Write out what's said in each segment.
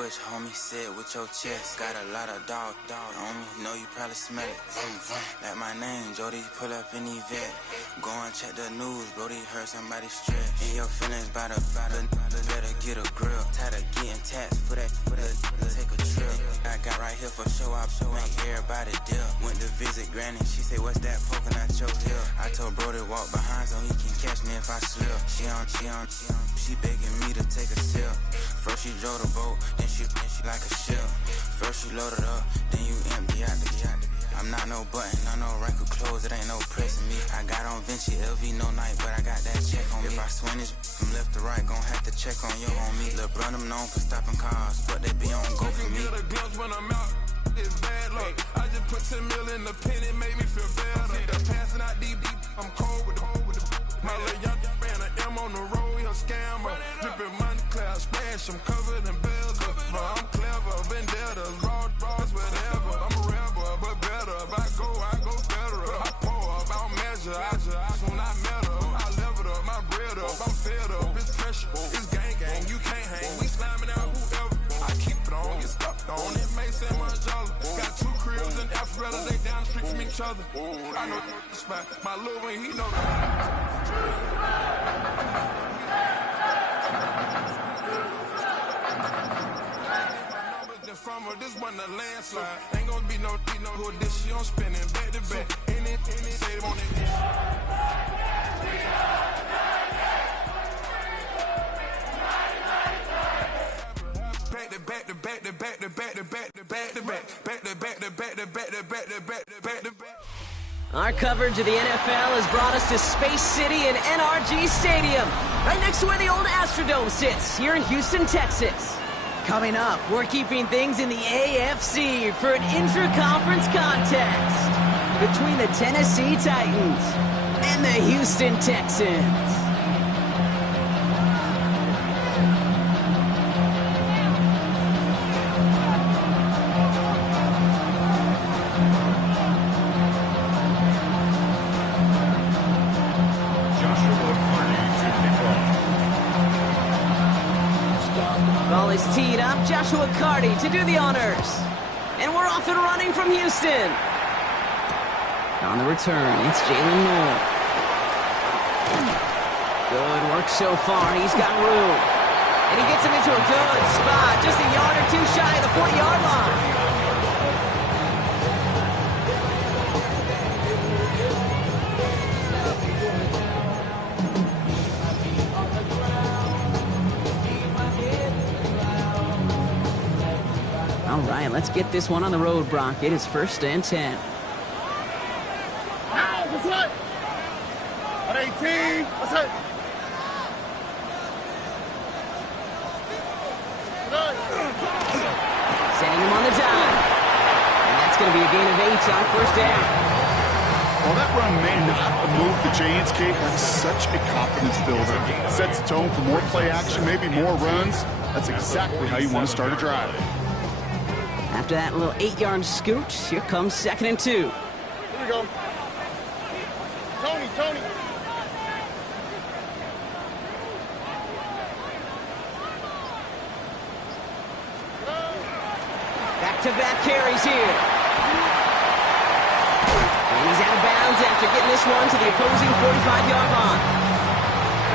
bush, homie, say it with your chest. Got a lot of dog on me, know you probably smell it. Vroom, vroom. Like my name, Jody, pull up in the vet. Go and check the news, Brody, heard somebody stretch. In your feelings by the better get a grill. Tired of getting taxed for that, take a trip. I got right here for show, I make everybody dip. Went to visit Granny, she say, what's that poking out your hip? I told Brody walk behind so he can catch me if I slip. She begging me to take a sip. First she drove the boat, then she like a ship. First you load it up, then you empty out the I'm not no button, no wrinkled clothes, it ain't no pressing me. I got on Vinci, LV, no night, but I got that check on me. If I swing this from left to right, gon' have to check on your homie. Lil' brother, I'm known for stopping cars, but they be on go for me. Get a glimpse when I'm out, it's bad luck. I just put 10 mil in the pen, it made me feel better. Passing out deep, I'm cold with the my little young ran an M on the road, he a scammer. Drippin' money, cloud splash, I'm covered in bells. But I'm clever, vendettas, raws, whatever. I'm a rebel, but better. If I go federal. I pour up, I don't measure. When I met her, I leveled up, my bread up, I'm fed up. It's pressure, it's gang, you can't hang. We slamming out whoever. I keep it on, get stuck on it. Mace and Margiela. Got 2 cribs in Alpharetta, they down the street from each other. I know the spot. My little one, he know the from her, this one a landslide. Ain't gonna be no good this, she don't spinning back to back. Any say they want it. Our coverage of the NFL has brought us to Space City and NRG Stadium, right next to where the old Astrodome sits, here in Houston, Texas. Coming up, we're keeping things in the AFC for an intra-conference contest between the Tennessee Titans and the Houston Texans. Ball is teed up, Joshua Carty to do the honors. And we're off and running from Houston. On the return, it's Jalen Noel. Good work so far, he's got room. And he gets him into a good spot, just a yard or 2 shy of the 40-yard line. All right, let's get this one on the road, Brock. It is 1st and 10. What's up? At 18. What's up? Setting him on the dime. And that's going to be a gain of 8 on 1st down. Well, that run may not move the Giants, Kate. That's such a confidence builder. Sets the tone for more play action, maybe more runs. That's exactly how you want to start a drive. After that little 8-yard scoot, here comes 2nd and 2. Here we go. Tony. Back-to-back carries here. And he's out of bounds after getting this one to the opposing 45-yard line.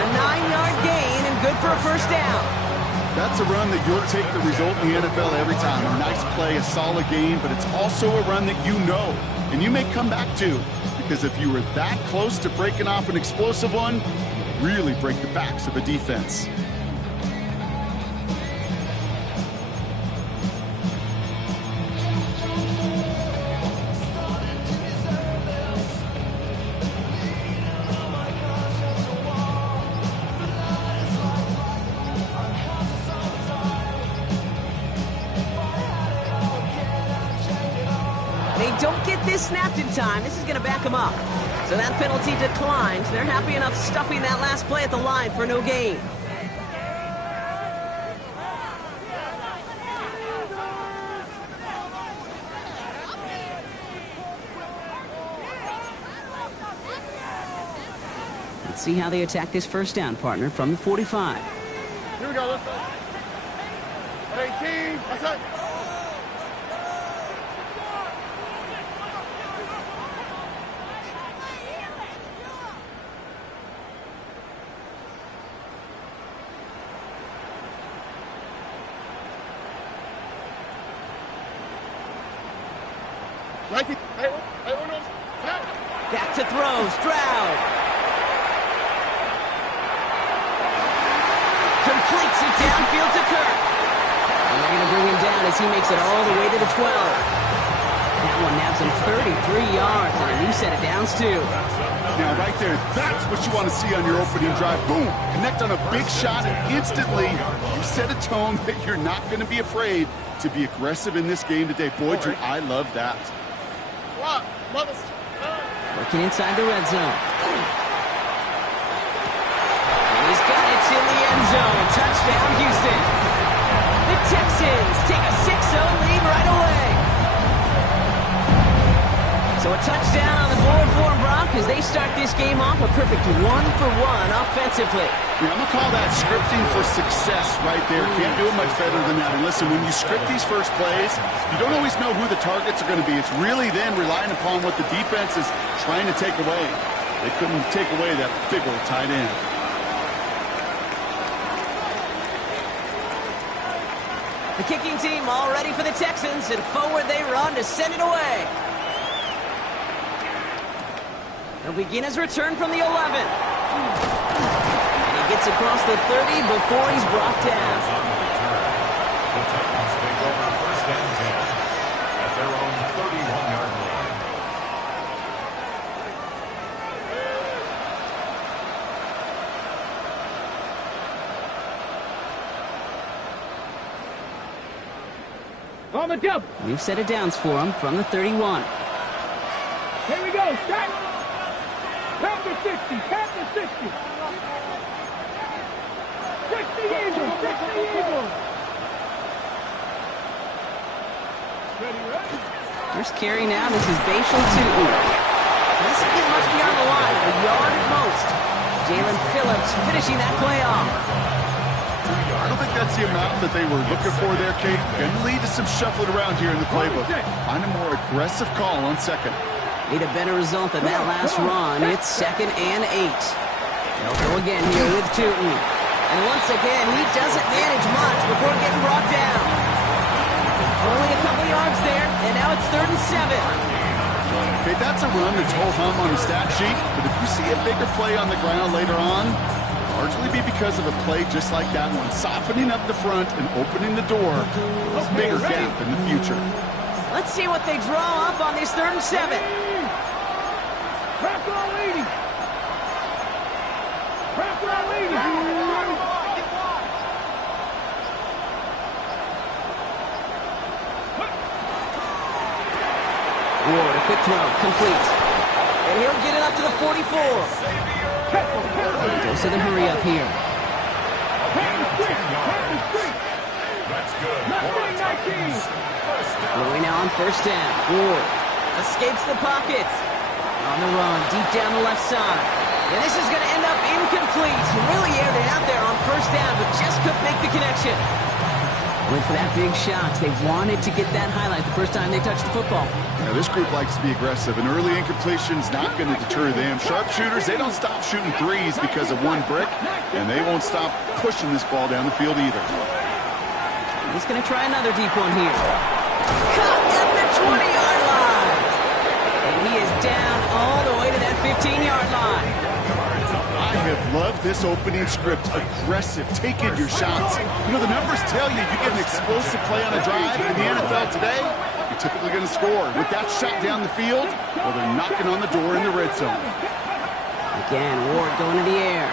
A 9-yard gain and good for a 1st down. That's a run that you'll take the result in the NFL every time. A nice play, a solid game, but it's also a run that you know, and you may come back to, because if you were that close to breaking off an explosive one, you really break the backs of a defense. Don't get this snapped in time. This is going to back them up. So that penalty declines. They're happy enough stuffing that last play at the line for no gain. Let's see how they attack this 1st down, partner, from the 45. Here we go. Let's go. 18. What's up? Back to throw, Stroud. Completes it downfield to Kirk. And they're going to bring him down as he makes it all the way to the 12. That one nabs him 33 yards and a new set of downs, too. Now, right there, that's what you want to see on your opening drive. Boom! Connect on a big shot, and instantly you set a tone that you're not going to be afraid to be aggressive in this game today. Boy, Drew, I love that. Working inside the red zone. He's got it in the end zone. Touchdown, Houston. The Texans take a 6-0 lead right away. So a touchdown on the board for them, Brock, as they start this game off a perfect 1-for-1 offensively. Yeah, I'm going to call that scripting for success right there. Can't do it much better than that. And listen, when you script these first plays, you don't always know who the targets are going to be. It's really then relying upon what the defense is trying to take away. They couldn't take away that big old tight end. The kicking team all ready for the Texans, and forward they run to send it away. He'll begin his return from the 11. And he gets across the 30 before he's brought down. The Titans take over first and 10 at their own 31-yard line. On the jump. New set of downs for him from the 31. Here we go. Start. Count to 60. Count to 60. 60 Eagles. 60 Eagles. First carry now. This is Bashal Tutin. This is much beyond the line. A yard at most. Jalen Phillips finishing that play off. I don't think that's the amount that they were looking for there, Kate. Going to lead to some shuffling around here in the playbook. Find a more aggressive call on second. Need a better result than that last run. It's 2nd and 8. They'll go again here with Tutin. And once again, he doesn't manage much before getting brought down. Only a couple yards there, and now it's 3rd and 7. Okay, that's a run that's whole hum on the stat sheet, but if you see a bigger play on the ground later on, largely be because of a play just like that one, softening up the front and opening the door, a bigger gap in the future. Let's see what they draw up on this 3rd and 7. Crack on leading. Crack on leading. Ward, a quick throw, complete. And he'll get it up to the 44. Goes to the hurry up here. That's good. 19. Blowing now on 1st down. Ward escapes the pocket. On the run, deep down the left side. And this is going to end up incomplete. Really aired it out there on 1st down, but just couldn't make the connection. Went for that big shot. They wanted to get that highlight the first time they touched the football. Now, this group likes to be aggressive, and early incompletion's not going to deter them. Sharpshooters, they don't stop shooting threes because of one brick, and they won't stop pushing this ball down the field either. He's going to try another deep one here. Caught at the 20-yard line. And he is down all the way to that 15-yard line. I have loved this opening script. Aggressive, taking your shots. You know, the numbers tell you you get an explosive play on a drive in the NFL today, you're typically going to score. With that shot down the field, well, they're knocking on the door in the red zone. Again, Ward going to the air.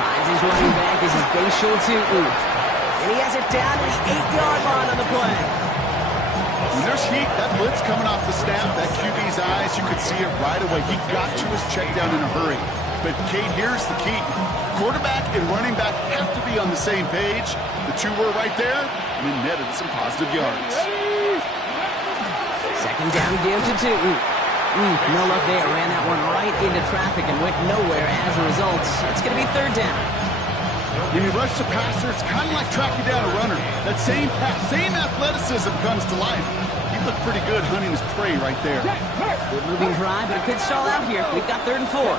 Finds his running back. This is Bashal Tutin. And he has it down to the 8-yard line on the play. When there's heat, that blitz coming off the snap, that QB's eyes, you could see it right away. He got to his check down in a hurry. But, Kate, here's the key. Quarterback and running back have to be on the same page. The two were right there, and it netted some positive yards. 2nd down give to Tutin. No luck there. Ran that one right into traffic and went nowhere as a result. It's going to be 3rd down. When you rush the passer, it's kind of like tracking down a runner. That same pass, same athleticism comes to life. He looked pretty good hunting his prey right there. Good moving drive, but it could stall out here. We've got 3rd and 4. On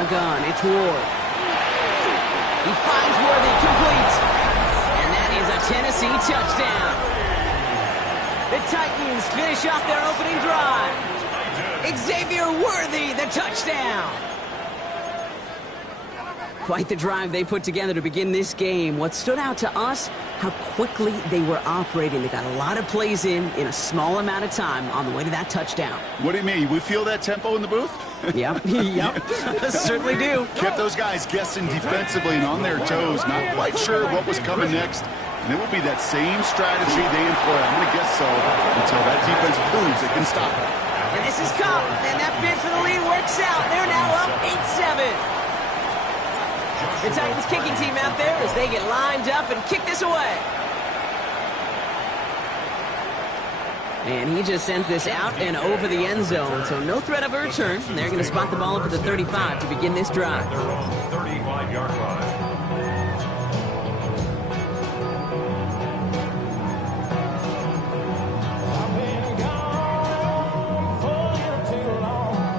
the gun, it's Ward. He finds Worthy, complete. And that is a Tennessee touchdown. The Titans finish off their opening drive. Xavier Worthy, the touchdown. Quite the drive they put together to begin this game. What stood out to us, how quickly they were operating. They got a lot of plays in a small amount of time on the way to that touchdown. What do you mean? We feel that tempo in the booth? Yep, certainly do. Kept those guys guessing defensively and on their toes, not quite sure what was coming next. And it will be that same strategy they employ. I'm going to guess so until that defense proves it can stop it. And this is Cup, and that bid for the lead works out. They're now up 8-7. The Titans kicking team out there as they get lined up and kick this away. And he just sends this out and over the end zone, so no threat of a return. They're going to spot the ball up at the 35 to begin this drive. Their own 35-yard line.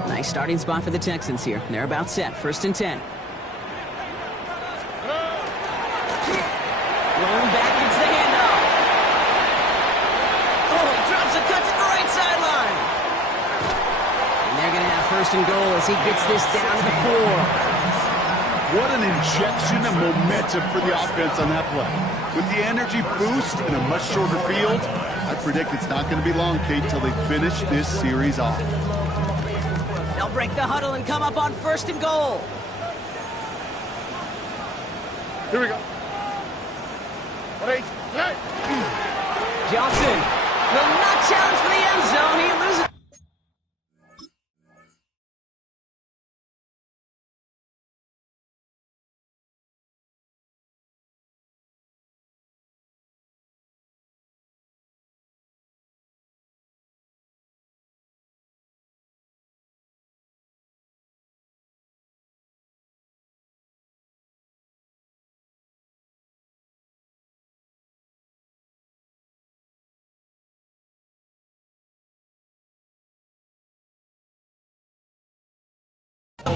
Nice starting spot for the Texans here. They're about set. 1st and 10. Rolling back, gets the handoff. Oh, he drops a cut to the right sideline. And they're going to have 1st and goal as he gets this down to the 4. What an injection of momentum for the offense on that play. With the energy boost in a much shorter field, I predict it's not going to be long, Kate, till they finish this series off. They'll break the huddle and come up on 1st and goal. Here we go. Johnson will not challenge for the end zone. He loses.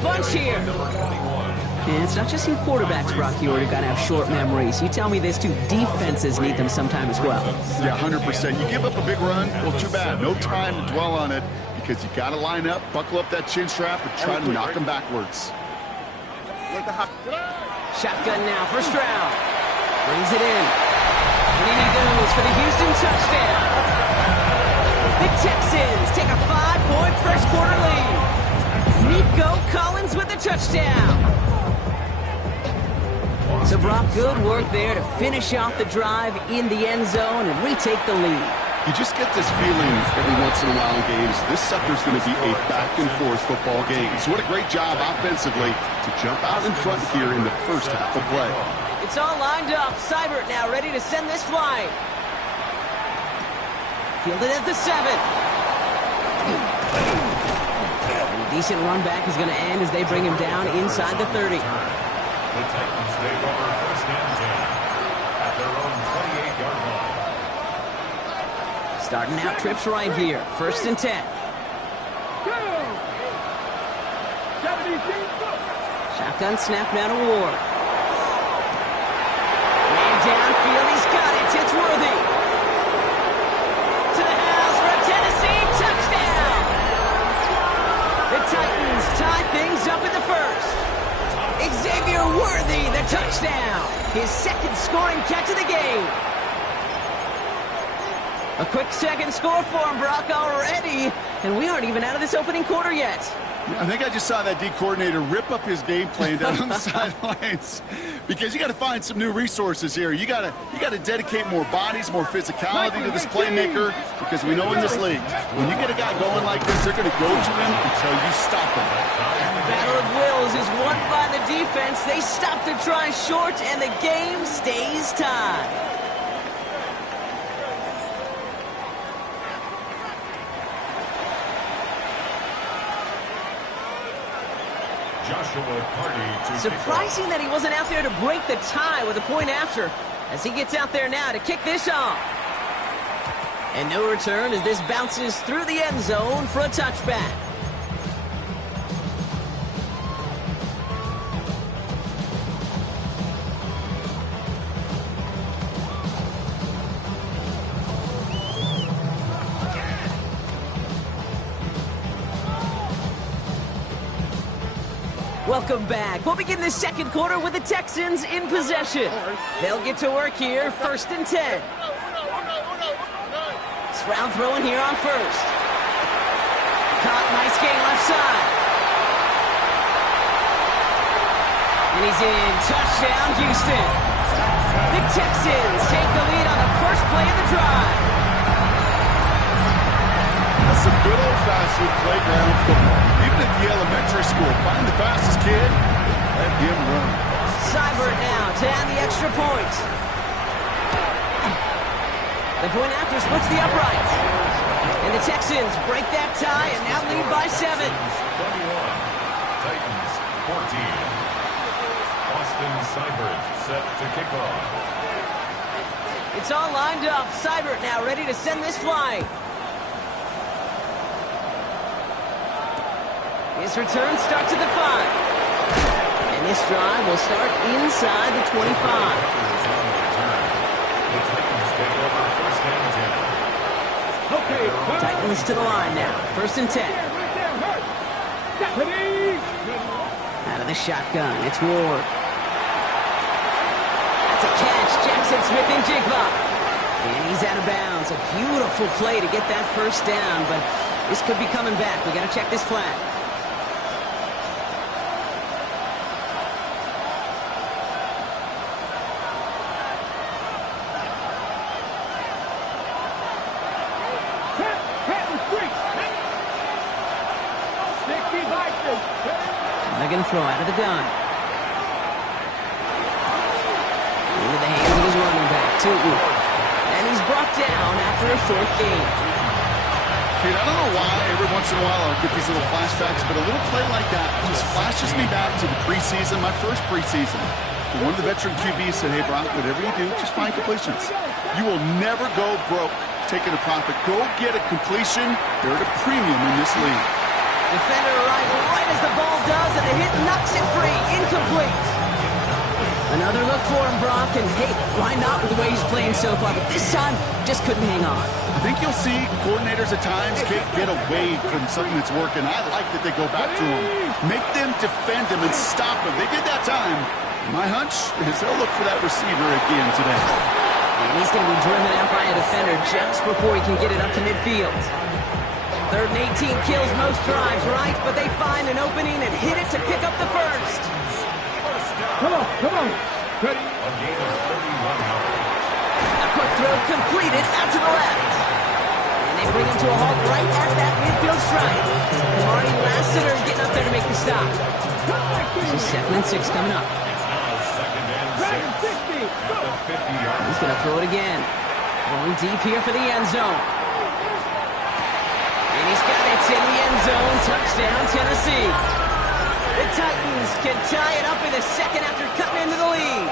Bunch here. And it's not just your quarterbacks, Brock Huard, who got to have short memories. You tell me this too, defenses need them sometime as well. Yeah, 100%. You give up a big run, well, too bad. No time to dwell on it because you got to line up, buckle up that chin strap, and try to knock them backwards. Shotgun now, 1st round. Brings it in. And in he goes for the Houston touchdown. The Texans take a 5-point first-quarter lead. Nico Collins with the touchdown. So, Brock, good work there to finish off the drive in the end zone and retake the lead. You just get this feeling every once in a while in games, this sucker's going to be a back-and-forth football game. So what a great job offensively to jump out in front here in the first half of play. It's all lined up. Seibert now ready to send this flying. Fielded at the 7. Decent run back is going to end as they bring him down inside the 30. The Titans take over 1st and 10 at their own 28-yard line. Starting out trips right here. 1st and 10. Shotgun snap now to Ward. Man downfield, he's got it. It's Worthy. To the house for a Tennessee touchdown. The Titans tie things up in the 1st. Xavier Worthy, the touchdown. His 2nd scoring catch of the game. A quick 2nd score for him, Brock, already. And we aren't even out of this opening quarter yet. I think I just saw that D coordinator rip up his game plan down on the sidelines because you got to find some new resources here. You got to dedicate more bodies, more physicality to this playmaker because we know in this league, when you get a guy going like this, they're going to go to him until you stop him. And the battle of wills is won by the defense. They stop the try short, and the game stays tied. Joshua Carty to Surprising that he wasn't out there to break the tie with a point after. as he gets out there now to kick this off. And no return as this bounces through the end zone for a touchback. Welcome back. We'll begin the second quarter with the Texans in possession. They'll get to work here, 1st and 10. Stroud throwing here on first. Caught, nice gain left side. And he's in. Touchdown, Houston. The Texans take the lead on the first play of the drive. That's some good old-fashioned playground football. Even at the elementary school, find the fastest kid, let him run. Seibert now to add the extra point. The point after splits the uprights. And the Texans break that tie and now lead by 7. Titans 14. Austin Seibert set to kick off. It's all lined up. Seibert now ready to send this flying. His return starts at the 5. And this drive will start inside the 25. The Titans take over 1st and 10. Okay, Titans to the line now. 1st and 10. Out of the shotgun, it's Ward. That's a catch. Jackson Smith and Jigba. And he's out of bounds. A beautiful play to get that first down, but this could be coming back. We got to check this flag. They're going to throw out of the gun. Into the hands of his running back, Tootin. And he's brought down after a short gain. Kate, I don't know why every once in a while I'll get these little flashbacks, but a little play like that just flashes me back to the preseason, my first preseason. One of the veteran QBs said, hey, Brock, whatever you do, just find completions. You will never go broke taking a profit. Go get a completion. They're at a premium in this league. Defender arrives right as the ball does, and the hit knocks it free. Incomplete. Another look for him, Brock, and hey, why not with the way he's playing so far? But this time, just couldn't hang on. I think you'll see coordinators at times can't get away from something that's working. I like that they go back to him. Make them defend him and stop him. They did that time. My hunch is they'll look for that receiver again today. And he's going to be driven out by a defender just before he can get it up to midfield. 3rd and 18 kills most drives, right? But they find an opening and hit it to pick up the first. Come on. Ready? A gain of 31 yards. A quick throw completed out to the left. And they bring him to a halt right at that midfield stripe. Marty Lassiter getting up there to make the stop. This is 2nd and 6 coming up. It's now 2nd and 6 at the 50-yard. He's going to throw it again. Going deep here for the end zone. And he's got it in the end zone. Touchdown, Tennessee. The Titans can tie it up in the second after cutting into the lead.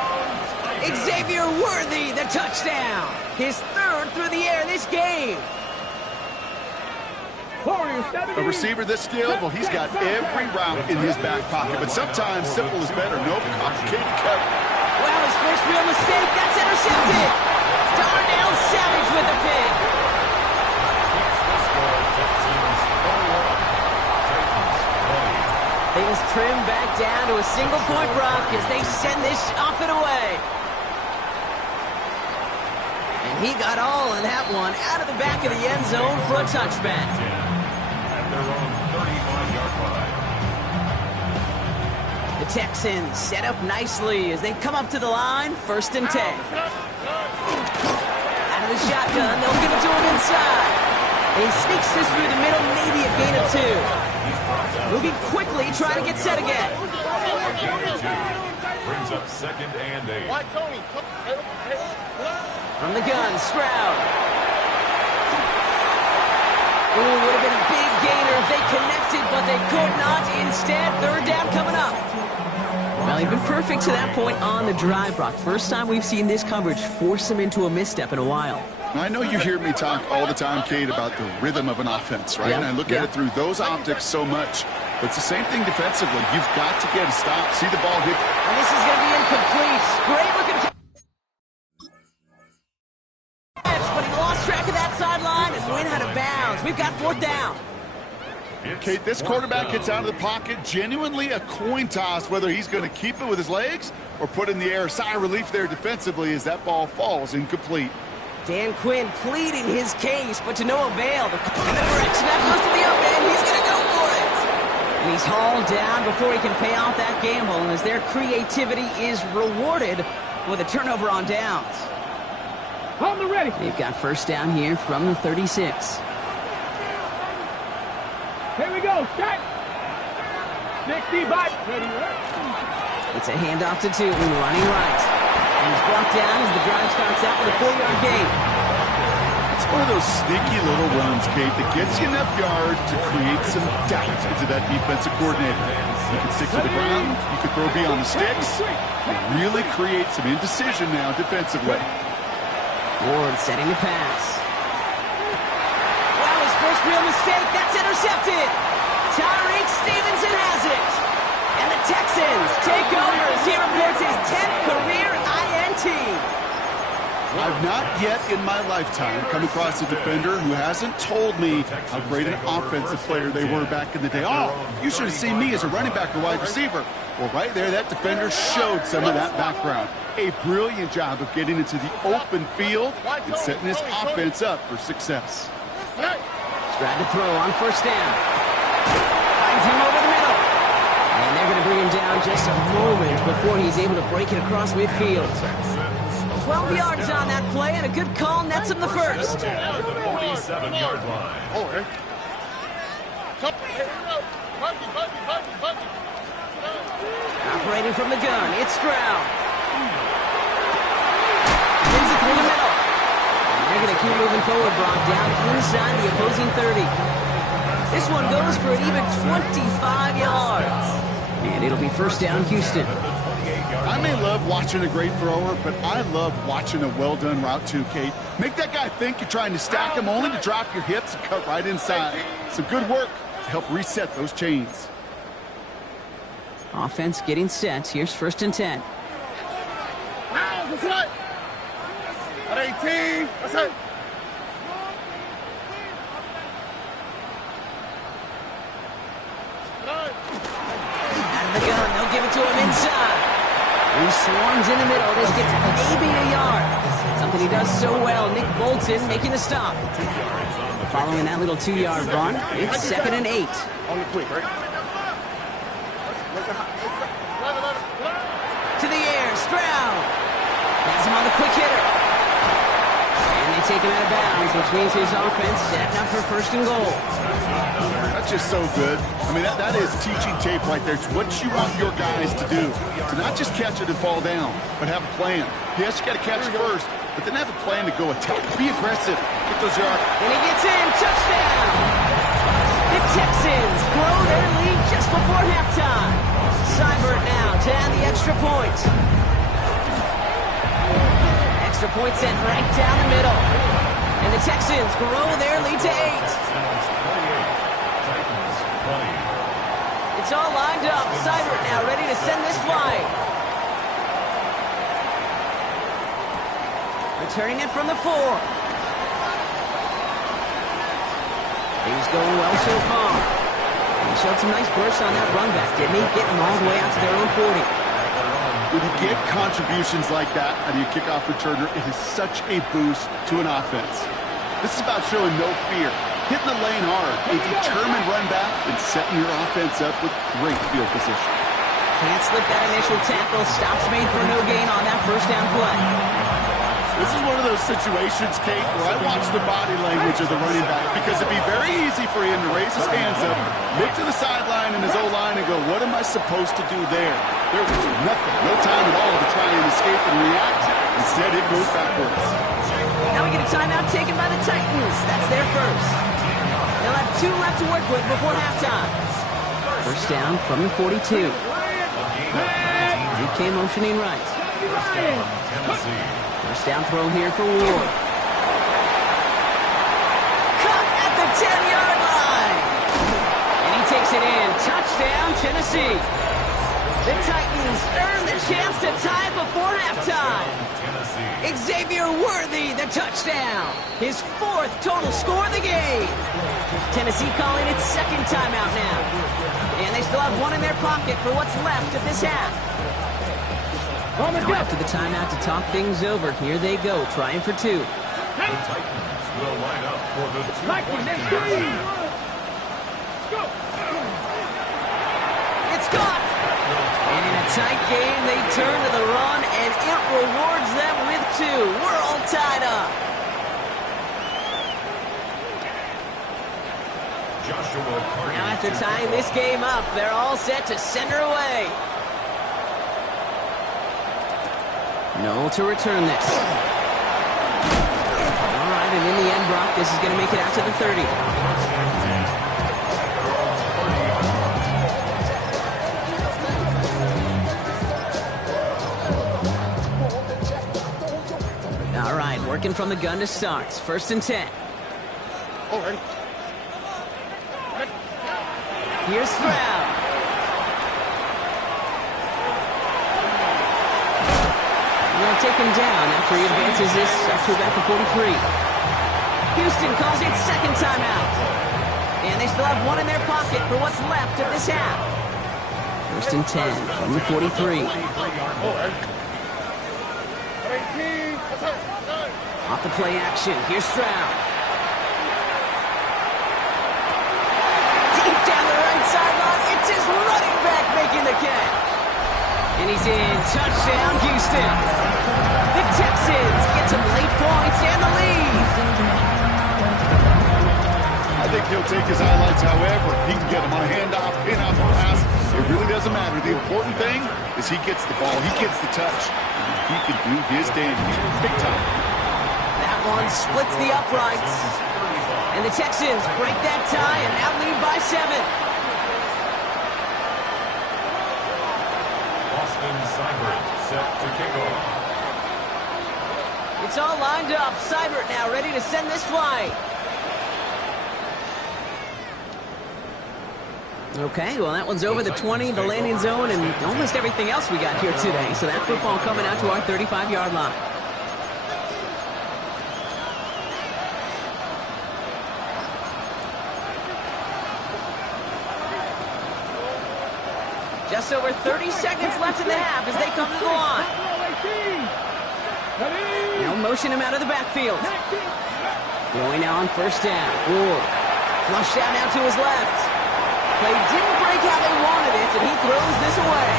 Xavier Worthy, the touchdown. His 3rd through the air this game. A receiver this skilled, well, he's got every route in his back pocket. But sometimes simple is better. No complicated cover. Wow, his first real mistake. That's intercepted. Darnell Savage with the pick. Things trim back down to a single-point Brock as they send this off and away. And he got all of that one out of the back of the end zone for a touchback. At their own 35-yard line. The Texans set up nicely as they come up to the line, 1st and 10. Out of the shotgun, they'll give it to him inside. He sneaks this through the middle, maybe a gain of 2. Moving quickly, trying to get set again. Brings up 2nd and 8. From the gun, Stroud. Ooh, would have been a big gainer if they connected, but they could not. Instead, 3rd down coming up. Well, he's been perfect to that point on the drive, Brock. First time we've seen this coverage force him into a misstep in a while. I know you hear me talk all the time, Kate, about the rhythm of an offense, right? Yeah. And I look at it through those optics so much. But it's the same thing defensively. You've got to get a stop, see the ball hit. And this is going to be incomplete. Great looking catch, but he lost track of that sideline and went out of bounds. We've got 4th down. Kate, this quarterback gets out of the pocket, genuinely a coin toss, whether he's going to keep it with his legs or put it in the air. Sigh of relief there defensively as that ball falls incomplete. Dan Quinn pleading his case, but to no avail. And the direction that goes to the up end, he's going to go for it. And he's hauled down before he can pay off that gamble, and as their creativity is rewarded with a turnover on downs. Hold the ready. They've got 1st down here from the 36. Here we go. Start. 60 back. Ready. It's a handoff to Tootin, running right. And he's brought down as the drive starts out with a 4-yard gain. It's one of those sneaky little runs, Kate, that gets you enough yards to create some doubt into that defensive coordinator. You can stick to the ground, you can throw beyond the sticks, and really create some indecision now defensively. Ward setting the pass. Wow, his first real mistake. That's intercepted. Tyreek Stevenson has it. And the Texans take over as he reports his 10th career INT. I've not yet in my lifetime come across a defender who hasn't told me how great an offensive player they were back in the day. Oh, you should have seen me as a running back or wide receiver. Well, right there, that defender showed some of that background. A brilliant job of getting into the open field and setting his offense up for success. Stride to throw on 1st down. Finds him over the middle. And they're going to bring him down just a moment before he's able to break it across midfield. 12 yards on that play, and a good call nets him the first. 47-yard line. Operating from the gun, it's Stroud. Wins it through the middle. And they're going to keep moving forward, Brock, down inside the opposing 30. This one goes for an even 25 yards. And it'll be 1st down, Houston. I may love watching a great thrower, but I love watching a well-done route too, Kate. Make that guy think you're trying to stack him only to drop your hips and cut right inside. Some good work to help reset those chains. Offense getting set. Here's 1st and 10. At 18. That's it. Out of the gun. They'll give it to him inside. He swarms in the middle. This gets maybe a yard. Something he does so well. Nick Bolton making the stop. Following that little 2-yard run, it's 2nd and 8. On the quick, right? To the air, Stroud. Has him on the quick hitter. And they take him out of bounds, which means his offense setting up for 1st and goal. That's just so good. I mean, that is teaching tape right there. It's what you want your guys to do. To not just catch it and fall down, but have a plan. Yes, you got to catch it first, but then have a plan to go attack. Be aggressive. Get those yards. And he gets in. Touchdown. The Texans grow their lead just before halftime. Seibert now to add the extra point. Extra point sent right down the middle. And the Texans grow their lead to 8. It's all lined up. Seibert now ready to send this flying. Returning it from the 4. He's going well so far. He showed some nice bursts on that run back, didn't he? Getting them all the way out to their own 40. When you get contributions like that out of your kickoff returner, it is such a boost to an offense. This is about showing no fear, hitting the lane hard, a determined run back, and setting your offense up with great field position. Can't slip that initial tackle. Stops made for no gain on that 1st down play. This is one of those situations, Kate, where I watch the body language of the running back because it'd be very easy for him to raise his hands up, look to the sideline and his O-line and go, what am I supposed to do there? There was nothing, no time at all to try and escape and react. Instead, it goes backwards. Now we get a timeout taken by the Titans. That's their first. They'll have 2 left to work with before halftime. 1st down from the 42. DK motioning right. First down, Tennessee. First down throw here for Ward. Cut at the 10-yard line. And he takes it in. Touchdown, Tennessee. The Titans earn the chance to tie before halftime. Xavier Worthy, the touchdown. His 4th total score of the game. Tennessee calling its 2nd timeout now. And they still have 1 in their pocket for what's left of this half. Now after the timeout to talk things over, here they go, trying for 2. The Titans will line up for the 2-point conversion. It's caught. And in a tight game, they turn to the run, and it rewards them with 2. We're all tied up. Now after tying this game up, they're all set to send her away. No to return this. All right, and in the end, Brock, this is going to make it out to the 30. All right, working from the gun to start. 1st and 10. All right. Here's Stroud. They'll take him down after he advances this up to about the 43. Houston calls it 2nd timeout. And they still have 1 in their pocket for what's left of this half. 1st and 10 from the 43. Off the play action, here's Stroud. Deep down the right sideline, it's his running back making the catch. And he's in. Touchdown, Houston. The Texans get some late points and the lead. I think he'll take his highlights however. He can get him on a handoff, pin off a pass. It really doesn't matter. The important thing is he gets the ball. He gets the touch. He can do his damage. Big time. That one splits the uprights. And the Texans break that tie and now lead by 7. Austin Seibert set to kick off. It's all lined up. Seibert now ready to send this flight. Okay, well, that one's over the 20, the landing zone, and almost everything else we got here today. So that football coming out to our 35-yard line. Just over 30 seconds left in the half as they come to the line. Now motion him out of the backfield. Throwing now on 1st down. Ward. Flushed out now to his left. Play didn't break how they wanted it, and he throws this away.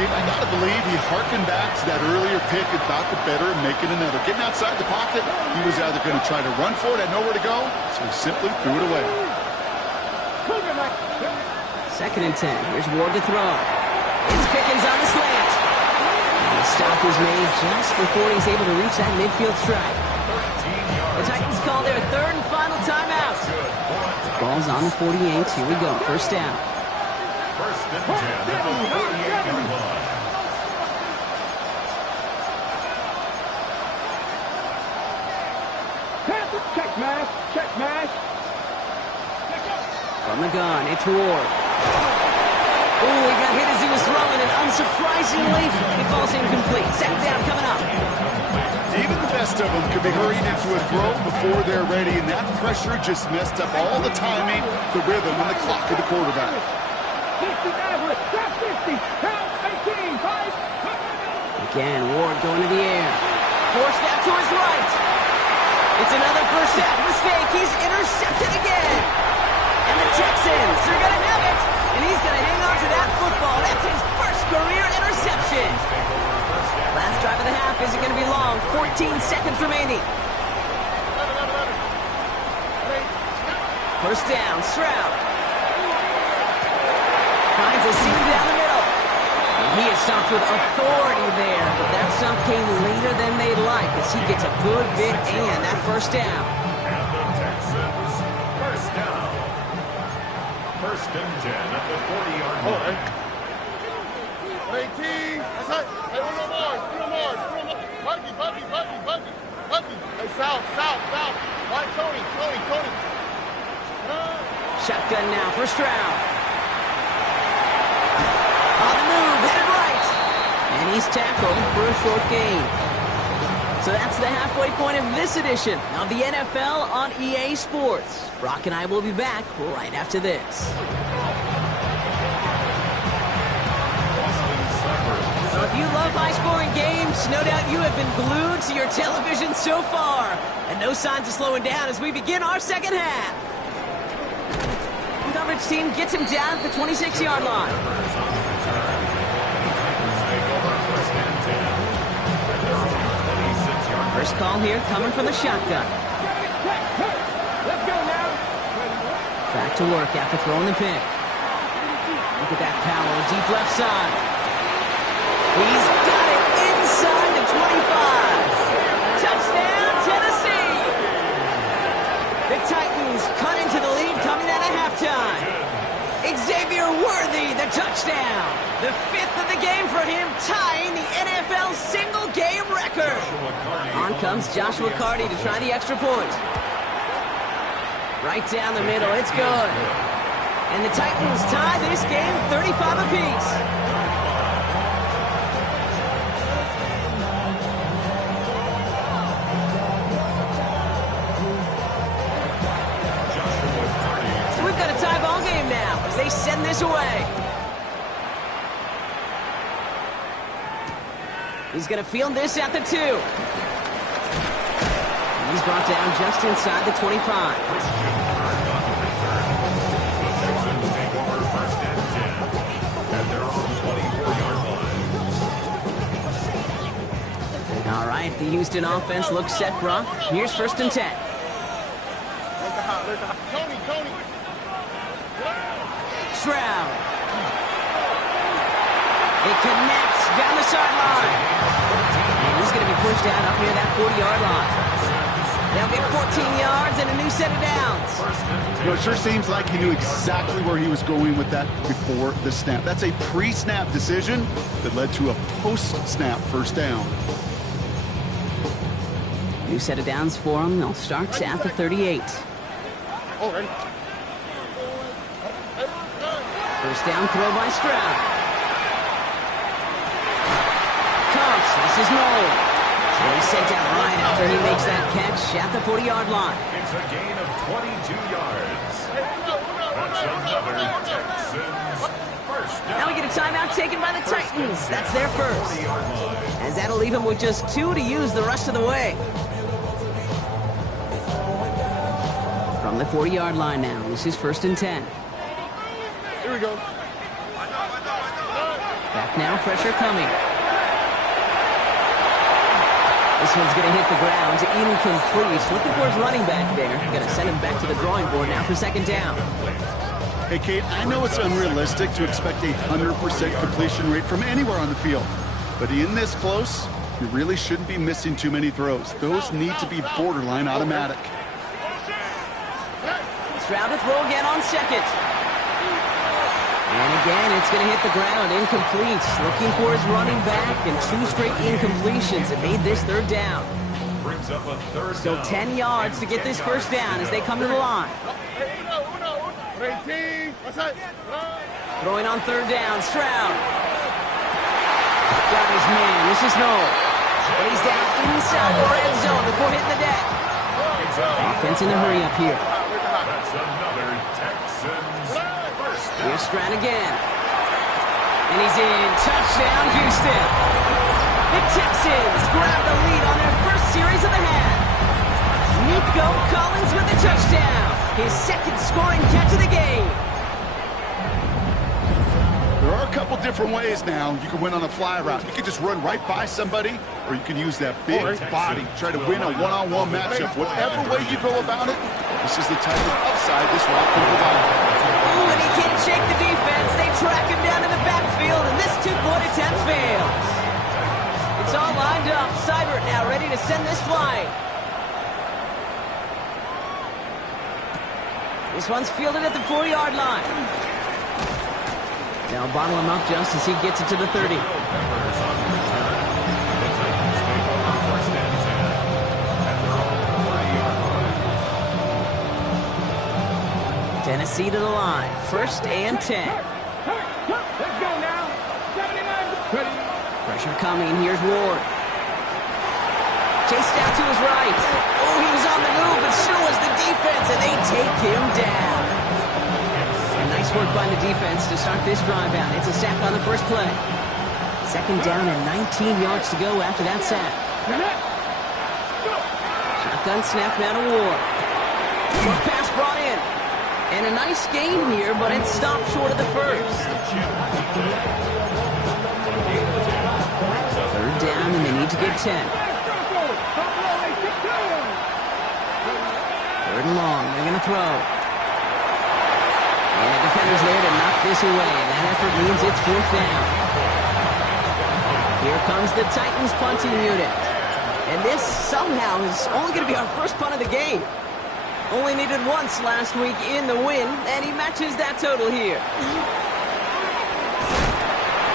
I gotta believe he harkened back to that earlier pick about the better and making another. Getting outside the pocket, he was either going to try to run for it, had nowhere to go, so he simply threw it away. 2nd and 10. Here's Ward to throw. It's Pickens on the slant. And the stop is made just before he's able to reach that midfield strike. The Titans call their 3rd and final timeout. Ball's on the 48. Here we go. 1st down. 1st and 10 at the 48-yard line. Check mash. Check mash. From the gun, it's Ward. Ooh, he got hit as he was throwing, and unsurprisingly, he falls incomplete. 2nd down coming up. Even the best of them could be hurried into a throw before they're ready, and that pressure just messed up all the timing, the rhythm, and the clock of the quarterback. 50 average. Top 50. Count 18. 5. Again, Ward going to the air. Forced out to his right. It's another first half mistake. He's intercepted again. And the Texans are going to have it. And he's going to hang on to that football. That's his first career interception. Last drive of the half isn't going to be long. 14 seconds remaining. 1st down, Stroud. Finds a seam down the middle. And he is stopped with authority there. But that stop came later than they'd like as he gets a good bit and that 1st down. And the Texans, 1st down. 1st and 10 at the 40-yard line. 18. That's it. Hey, one more. Buggy. Hey, south. Right, Tony. Shotgun now for Stroud. On the move, headed right. And he's tackled for a short gain. So that's the halfway point of this edition of the NFL on EA Sports. Brock and I will be back right after this. So if you love high-scoring games, no doubt you have been glued to your television so far. And no signs of slowing down as we begin our second half. The coverage team gets him down at the 26-yard line. First call here coming from the shotgun. Let's go now. Back to work after throwing the pick. Look at that power, deep left side. He's got it inside the 25. Touchdown, Tennessee. The Titans cut into the lead coming out of halftime. Xavier Worthy, the touchdown. The fifth of the game for him, tying the NFL single-game record. On comes Joshua Carty to try the extra point. Right down the middle, it's good. And the Titans tie this game 35 apiece. So we've got a tie ball game now as they send this away. He's going to field this at the 2. And he's brought down just inside the 25. All right, the Houston offense looks set, Brock. Here's 1st and 10. Tony. Stroud. It connects down the sideline. And he's going to be pushed out up near that 40-yard line. They'll get 14 yards and a new set of downs. It sure seems like he knew exactly where he was going with that before the snap. That's a pre-snap decision that led to a post-snap first down. New set of downs for him. They'll start at the 38. First down throw by Stroud. Comes. This is Noel. And he's sent down right after he makes that catch at the 40-yard line. It's a gain of 22 yards. That's another Texans first down. Now we get a timeout taken by the Titans. That's their first. As that'll leave him with just 2 to use the rest of the way. From the 40-yard line now, this is 1st and 10. Here we go. Back now, pressure coming. This one's going to hit the ground, incomplete. Looking for his running back there. Going to send him back to the drawing board now for 2nd down. Hey, Kate, I know it's unrealistic to expect a 100% completion rate from anywhere on the field. But in this close, you really shouldn't be missing too many throws. Those need to be borderline automatic. Stroud to throw again on 2nd. And again, it's going to hit the ground, incomplete. Looking for his running back, and 2 straight incompletions that made this 3rd down. Brings up a 3rd Still down. 10 yards to get this first down as they come to the line. Throwing on 3rd down, Stroud. Got his man, this is Noel. But he's down inside the red zone before hitting the deck. Offense in the hurry up here. That's another Texans first down. Here's Stroud again. And he's in. Touchdown, Houston. The Texans grab the lead on their first series of the half. Nico Collins with the touchdown. His 2nd scoring catch of the game. There are a couple different ways now. You can win on a fly route. You can just run right by somebody, or you can use that big body, try to win a one-on-one matchup. Whatever way you go about it, this is the type of upside this route can provide. Ooh, and he can't shake the defense. They track him down in the backfield, and this 2-point attempt fails. It's all lined up. Seibert now ready to send this flying. This one's fielded at the 40-yard line. They'll bottle him up just as he gets it to the 30. Peppers on the return. The Titans take over first and 10 at their own 40-yard line. Tennessee to the line. First and 10. Let's go now. 79. Ready. Pressure coming. Here's Ward. Chased out to his right. Oh, he was on the move, but so was the defense, and they take him down. And nice work by the defense to start this drive out. It's a sack on the first play. Second down and 19 yards to go after that sack. Shotgun snap now to Ward. Short pass brought in. And a nice gain here, but it stopped short of the first. Third down, and they need to get 10. Third and long, they're going to throw. And the defender's there to knock this away. That effort means it's fourth down. Here comes the Titans punting unit. And this somehow is only going to be our first punt of the game. Only needed once last week in the win, and he matches that total here.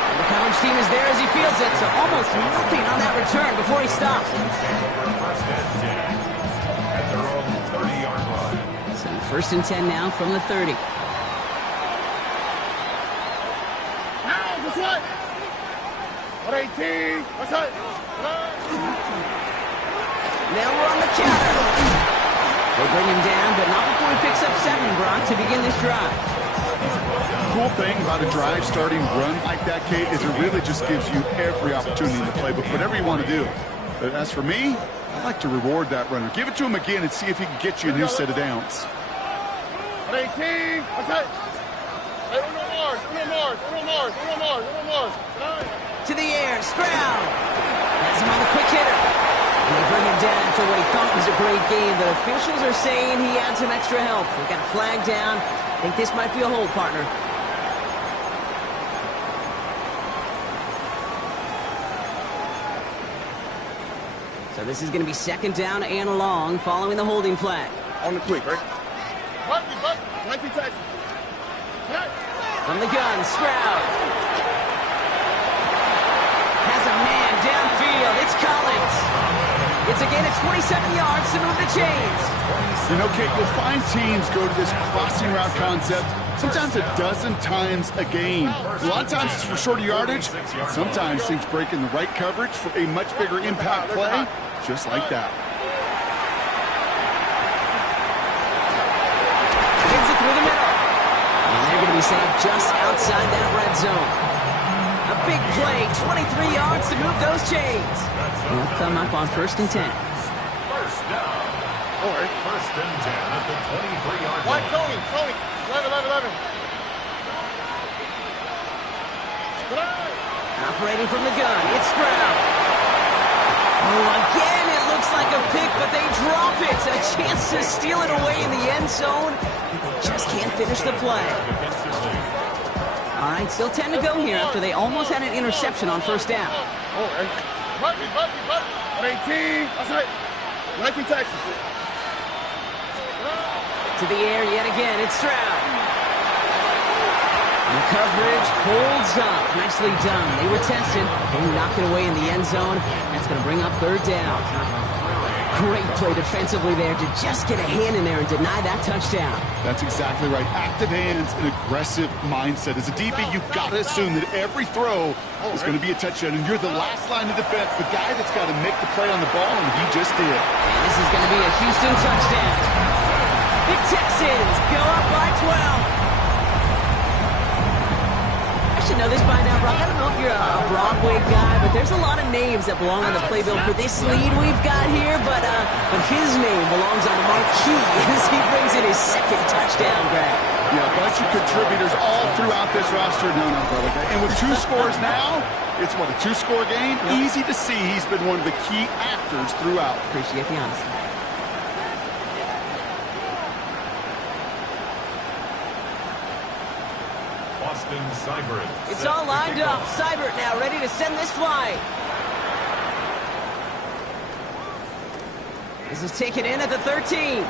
And the coverage team is there as he feels it, so almost nothing on that return before he stops. At their own 30-yard line. So first and 10 now from the 30. Now, what's that? 118. What's that? Now we're on the counter. They'll bring him down, but not before he picks up 7, Brock, to begin this drive. Cool thing about a drive starting run like that, Kate, is it really just gives you every opportunity to play, but whatever you want to do. But as for me, I like to reward that runner. Give it to him again and see if he can get you a new set of downs. 118. What's that? Hey, uno more. To the air, Stroud. Has him on the quick hitter. And they bring him down after what he thought was a great game. The officials are saying he had some extra help. They got a flag down. I think this might be a hold, partner. So this is going to be second down and long following the holding flag. On the quick, right? Bucky, 19 Texas. From the gun, Stroud. Has a man downfield. It's Collins. It's a gain of 27 yards to move the chains. You know, Kate, you'll find teams go to this crossing route concept sometimes a dozen times a game. A lot of times it's for shorter yardage. Sometimes teams break in the right coverage for a much bigger impact play, just like that. Hits it through the middle. And they're going to be set up just outside that red zone. A big play, 23 yards to move those chains. He'll come up on first and 10. First down. All right. First and 10 at the 23-yard line. White, Tony. 11. Operating from the gun, it's Stroud. Oh, again, it looks like a pick, but they drop it. A chance to steal it away in the end zone, but they just can't finish the play. All right, still 10 to go here after they almost had an interception on first down. All right. Bucky. 118. That's right. 19 Texas. To the air yet again, it's Stroud. And the coverage holds up. Nicely done. They were tested. They knock it away in the end zone. That's going to bring up third down. Great play defensively there to just get a hand in there and deny that touchdown. That's exactly right. Active hands and aggressive mindset. As a DB, you've got to assume that every throw is going to be a touchdown, and you're the last line of defense, the guy that's got to make the play on the ball, and he just did. And this is going to be a Houston touchdown. The Texans go up by 12. I should know this by now, Brock. I don't know if you're a Broadway guy, but there's a lot of names that belong on the playbill for this lead we've got here, but his name belongs on the marquee as he brings in his second touchdown grab. Yeah, a bunch of contributors all throughout this roster. No, brother. And with 2 scores now, it's what, a 2-score game? Yep. Easy to see he's been one of the key actors throughout. Appreciate the honesty. Austin Seibert. It's all lined up. Seibert now ready to send this flying. This is taken in at the 13.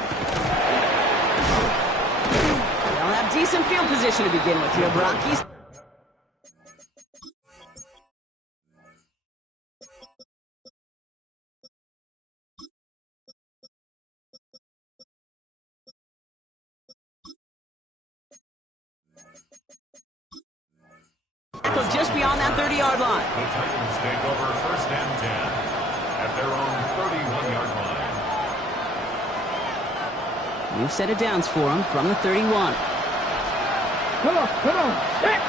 They'll have decent field position to begin with here, Bronkies. 30-yard line. The Titans take over first and 10 at their own 31-yard line. New set of downs for him from the 31. Come on. Set.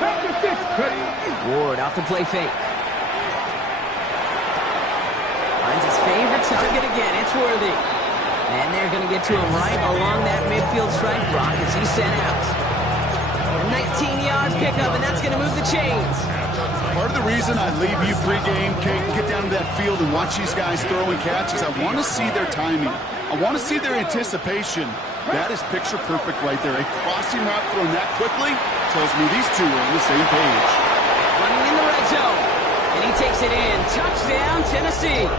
Count to 6. Ready. Ward off the play fake. Finds his favorite target again. It's Worthy. And they're going to get to him right along that midfield strike block as he's sent out. A 19-yard pickup, and that's going to move the chains. Part of the reason I leave you pregame, Kate, get down to that field and watch these guys throw and catch is I want to see their timing. I want to see their anticipation. That is picture perfect right there. A crossing route thrown that quickly tells me these two are on the same page. Running in the red zone. And he takes it in. Touchdown, Tennessee.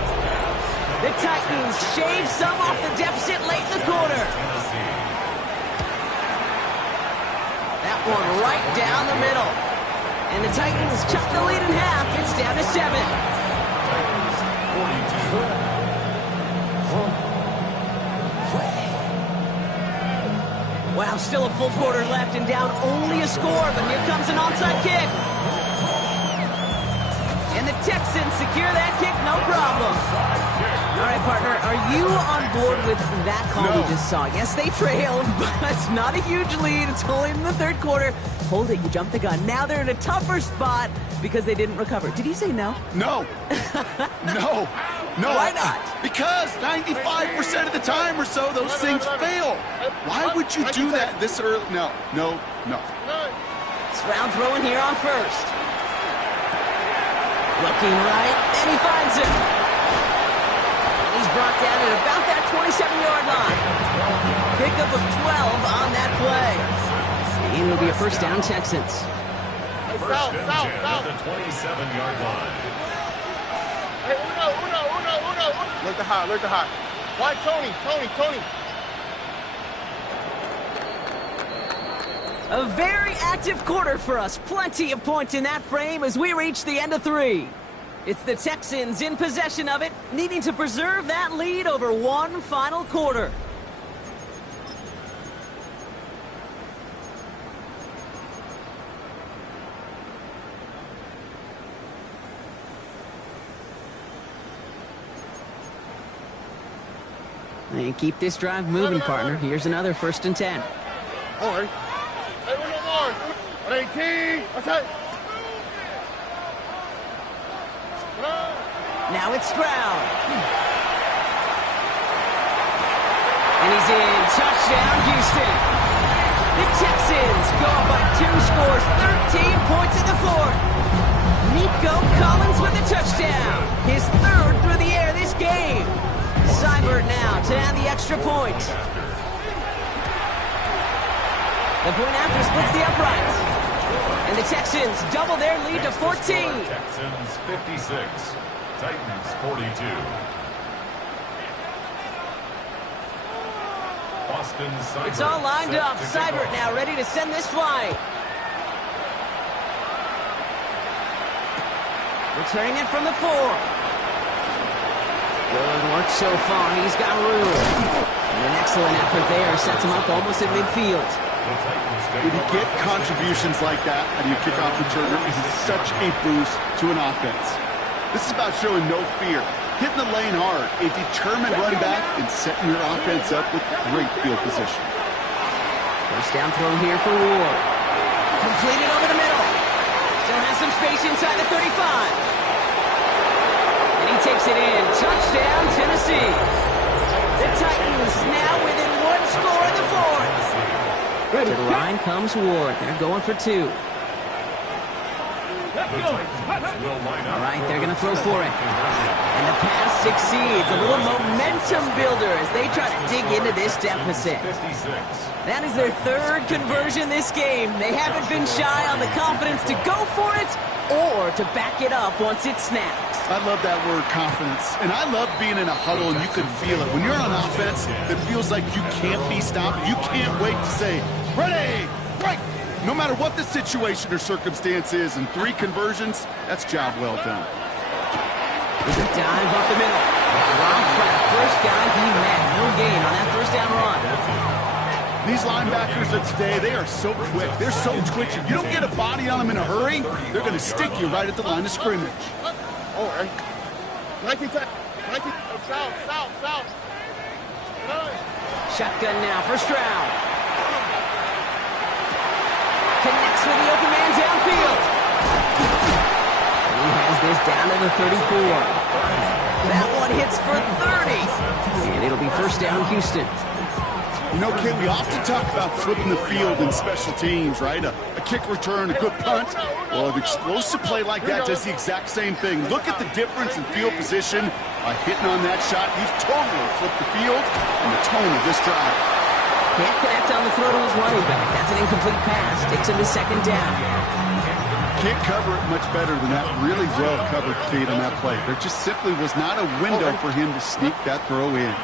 The Titans shave some off the deficit late in the quarter. That one right down the middle. And the Titans cut the lead in half. It's down to 7. Wow, still a full quarter left and down only a score, but here comes an onside kick. And the Texans secure that kick, no problem. All right, partner, are you on board with that call we just saw? Yes, they trailed, but it's not a huge lead. It's only in the third quarter. Hold it, you jumped the gun. Now they're in a tougher spot because they didn't recover. Did you say no? No. No. Why not? Because 95% of the time or so, those things fail. Why would you do that this early? No. Stroud throwing here on first. Looking right, and he finds it. And he's brought down at about that 27-yard line. Pickup of 12 on that play. And it'll be a first down, Texans. First and 10 at the 27-yard line. Hey, Uno. Look the hot. Why Tony? A very active quarter for us. Plenty of points in that frame as we reach the end of 3. It's the Texans in possession of it, needing to preserve that lead over one final quarter. And keep this drive moving, partner. Here's another first and 10. All right. Hey, Uno more. 18. Okay. Now it's Stroud. And he's in. Touchdown, Houston. The Texans go up by 2 scores, 13 points in the fourth. Nico Collins with a touchdown. His 3rd through the air this game. Seibert now to add the extra point. The point after splits the uprights. And the Texans double their lead to 14. Texans 56. Titans 42. Austin Seibert. It's all lined up. Seibert now ready to send this flying. Returning it from the 4. Good work so far. He's got room. And an excellent effort there sets him up almost at midfield. When you get contributions like that out of your kickoff returner, it is such a boost to an offense. This is about showing no fear, hitting the lane hard, a determined run back, and setting your offense up with great field position. First down throw here for Ward. Completed over the middle. Still has some space inside the 35. And he takes it in. Touchdown, Tennessee. The Titans now within 1 score in the 4th. To the line comes Ward. They're going for 2. All right, they're going to throw for it. And the pass succeeds. A little momentum builder as they try to dig into this deficit. That is their 3rd conversion this game. They haven't been shy on the confidence to go for it or to back it up once it's snapped. I love that word, confidence. And I love being in a huddle and you can feel it. When you're on offense, it feels like you can't be stopped. You can't wait to say, ready, right. No matter what the situation or circumstance is, and 3 conversions, that's job well done. There's a dive up the middle. Rob Pratt, first guy he met. No gain on that first down run. These linebackers of today, they are so quick. They're so twitchy. You don't get a body on them in a hurry, they're going to stick you right at the line of scrimmage. All right. 19 south. Shotgun now, first round. Connects with the open man downfield. And he has this down to the 34. That one hits for 30. And it'll be first down, Houston. You know, Kid, we often talk about flipping the field in special teams, right? A kick return, a good punt. Well, an explosive play like that does the exact same thing. Look at the difference in field position. By hitting on that shot, he's totally flipped the field and the tone of this drive. Can't connect on the throw to his running back. That's an incomplete pass. Takes him to second down. Can't cover it much better than that really well-covered Kid on that play. There just simply was not a window for him to sneak that throw in.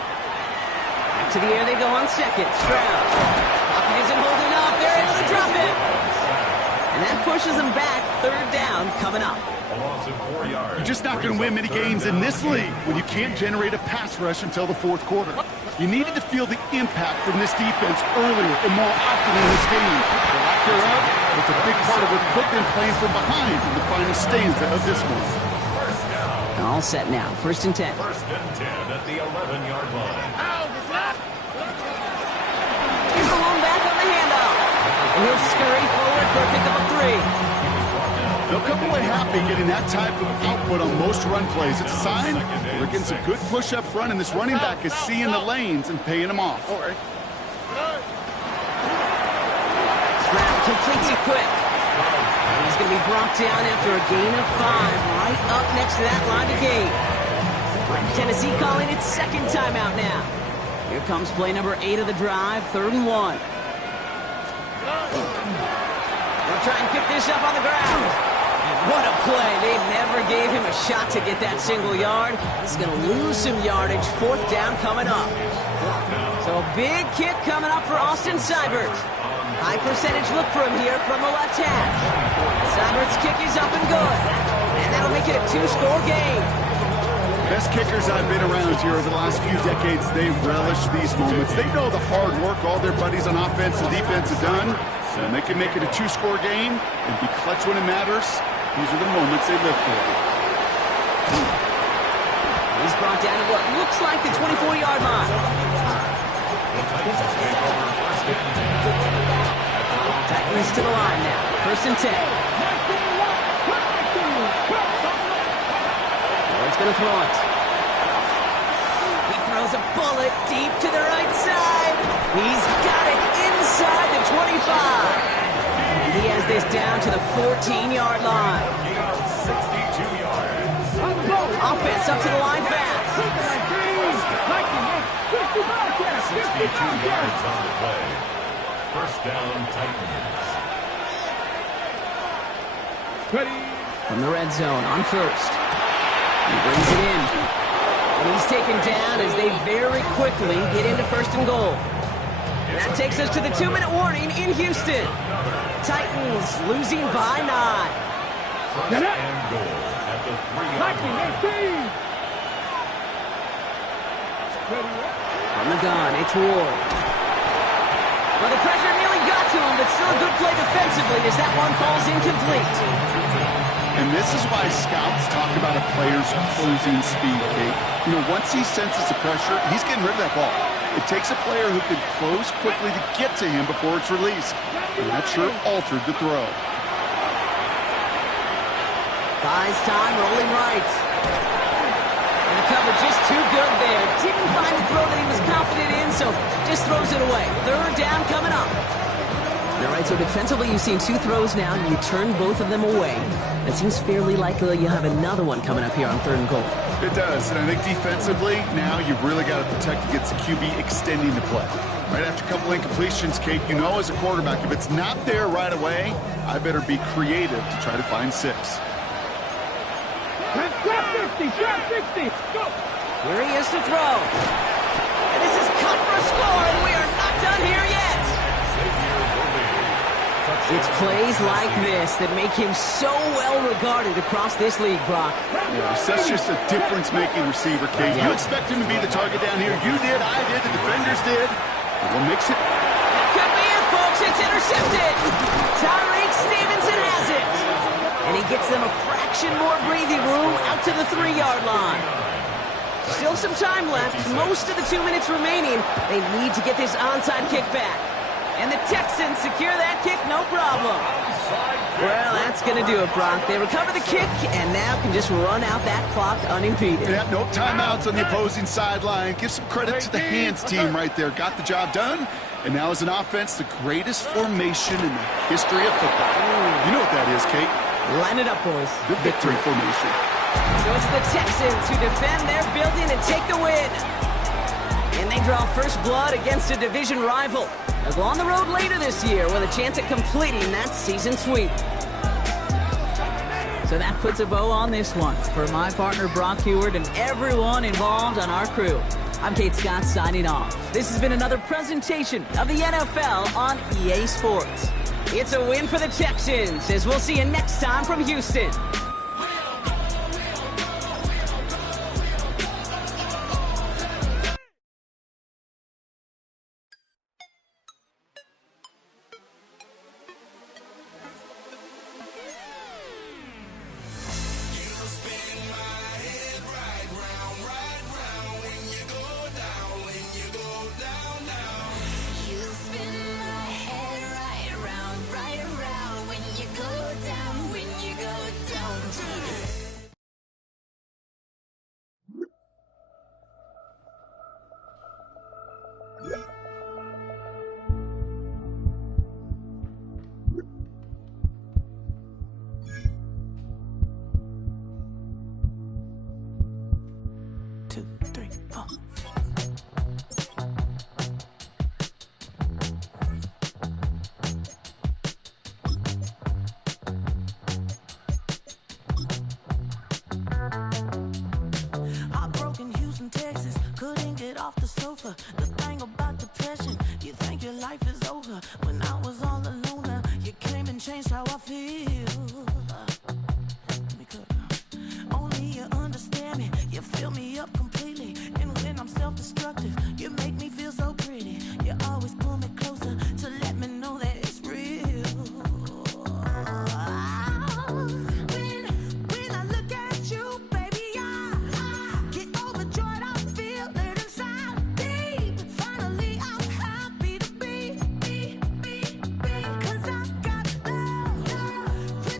Back to the air they go on second. Stroud. Pocket isn't holding up. They're able to drop it. And that pushes them back. Third down coming up. A loss of 4 yards. You're just not going to win many games in this league when you can't generate a pass rush until the fourth quarter. You needed to feel the impact from this defense earlier and more often in this game. The lack thereof, it's a big part of what put them playing from behind in the final stanza of this one. All set now. First and 10. First and 10 at the 11-yard line. Here's the lone back on the handoff. And he'll scurry forward for a pickup of 3. They'll come away happy getting that type of output on most run plays. It's a sign they're getting some good push up front, and this running back is seeing the lanes and paying them off. Stroud completes it quick. And he's going to be brought down after a gain of 5, right up next to that line of game. Tennessee calling its second timeout now. Here comes play number 8 of the drive, 3rd and 1. They'll try and pick this up on the ground. What a play. They never gave him a shot to get that single yard. He's going to lose some yardage. 4th down coming up. So a big kick coming up for Austin Seibert. High percentage look for him here from the left hash. Seibert's kick is up and good. And that'll make it a 2-score game. Best kickers I've been around here over the last few decades, they relish these moments. They know the hard work all their buddies on offense and defense have done, and they can make it a 2-score game and be clutch when it matters. These are the moments they live for. He's brought down to what looks like the 24-yard line. Titans to the line now. First and 10. Lord's going to throw it. He throws a bullet deep to the right side. He's got it inside the 25. And he has this down to the 14-yard line. 62 yards. Offense up to the line fast. 62 yards on the play. First down, Titans. From the red zone on first. He brings it in. And he's taken down as they very quickly get into 1st and goal. That takes us to the 2-minute warning in Houston. Titans losing by 9. First and goal at the 3-yard line. From the gun, it's Ward. Well, the pressure nearly got to him, but still a good play defensively as that one falls incomplete. And this is why scouts talk about a player's closing speed, Kate. You know, once he senses the pressure, he's getting rid of that ball. It takes a player who can close quickly to get to him before it's released. And that sure altered the throw. Buys time, rolling right. And the cover just too good there. Didn't find the throw that he was confident in, so just throws it away. 3rd down coming up. All right, so defensively you've seen 2 throws now, and you turn both of them away. It seems fairly likely you'll have another one coming up here on 3rd and goal. It does, and I think defensively, now you've really got to protect against the QB extending the play. Right after a couple incompletions, Kate, you know as a quarterback, if it's not there right away, I better be creative to try to find 6. Trap 60, trap 60, go! Here he is to throw. And this is cut for a score, and we are not done here yet. It's plays like this that make him so well regarded across this league, Brock. Yeah, that's just a difference-making receiver, Kate. You expect him to be the target down here. You did, I did, the defenders did. What makes it? It's intercepted. Tyreek Stevenson has it. And he gets them a fraction more breathing room out to the 3-yard line. Still some time left. Most of the 2 minutes remaining. They need to get this onside kick back. And the Texans secure that kick, no problem. Well, that's going to do it, Brock. They recover the kick and now can just run out that clock unimpeded. Yeah, no timeouts on the opposing sideline. Give some credit to the hands team right there. Got the job done. And now as an offense, the greatest formation in the history of football. You know what that is, Kate? Line it up, boys. The victory formation. So it's the Texans who defend their building and take the win. And they draw first blood against a division rival. They'll go on the road later this year with a chance at completing that season sweep. So that puts a bow on this one. For my partner Brock Huard and everyone involved on our crew, I'm Kate Scott signing off. This has been another presentation of the NFL on EA Sports. It's a win for the Texans, as we'll see you next time from Houston. The thing about depression, you think your life is over. When I was all alone, you came and changed how I feel. Let me cook. Only you understand me, you fill me up completely. And when I'm self-destructive,